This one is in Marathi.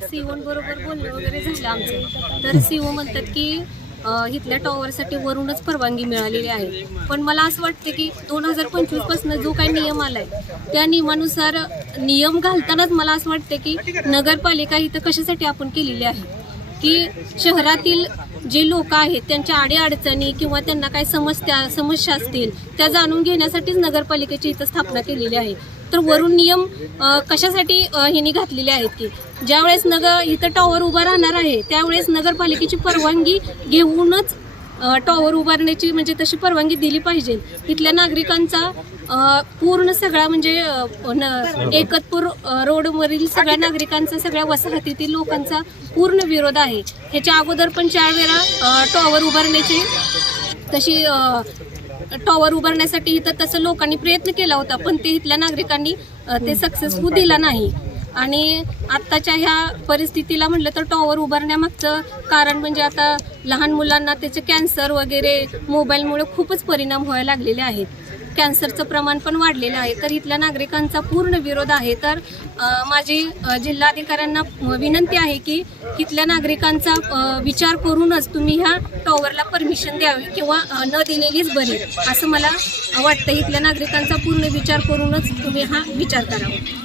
सीओ बरोबर बोलणं वगैरे झालं आमचं. तर सीओ म्हणतात की इथल्या टॉवरसाठी वरूनच परवानगी मिळालेली आहे. पण मला असं वाटतं की दोन हजार पंचवीसपासून जो काही नियम आलाय त्या नियमानुसार नियम घालतानाच मला असं वाटतं की नगरपालिका इथं कशासाठी आपण केलेली आहे? की शहरातील जे लोक आहेत त्यांच्या अडीअडचणी किंवा त्यांना काय समस्या समस्या असतील त्या जाणून घेण्यासाठीच नगरपालिकेची इथं स्थापना केलेली आहे. तर वरून नियम कशासाठी ह्यांनी घातलेले आहेत की ज्यावेळेस नगर इथं टॉवर उभा राहणार आहे त्यावेळेस नगरपालिकेची परवानगी घेऊनच टॉवर उभारण्याची म्हणजे तशी परवानगी दिली पाहिजे. इथल्या नागरिकांचा पूर्ण सगळा म्हणजे न- एकतपूर रोडवरील सगळ्या नागरिकांचा सगळ्या वसाहतीतील लोकांचा पूर्ण विरोध आहे. ह्याच्या अगोदर पण चार वेळा टॉवर उभारण्याची तशी टॉवर उभारण्यासाठी इथं तसं लोकांनी प्रयत्न केला होता पण ते इथल्या नागरिकांनी ते सक्सेसफुल दिला नाही. आणि आत्ताच्या ह्या परिस्थितीला म्हटलं तर टॉवर उभारण्यामागचं कारण म्हणजे आता लहान मुलांना त्याचे कॅन्सर वगैरे मोबाईलमुळे खूपच परिणाम व्हायला लागलेले आहेत. कॅन्सरचं प्रमाण पण वाढलेलं आहे. तर इथल्या नागरिकांचा पूर्ण विरोध आहे. तर माझी जिल्हाधिकाऱ्यांना विनंती आहे की इथल्या नागरिकांचा विचार करूनच तुम्ही ह्या टॉवरला परमिशन द्यावी किंवा न दिलेलीच बरी. असं मला वाटतं. इथल्या नागरिकांचा पूर्ण विचार करूनच तुम्ही हा विचार करावा.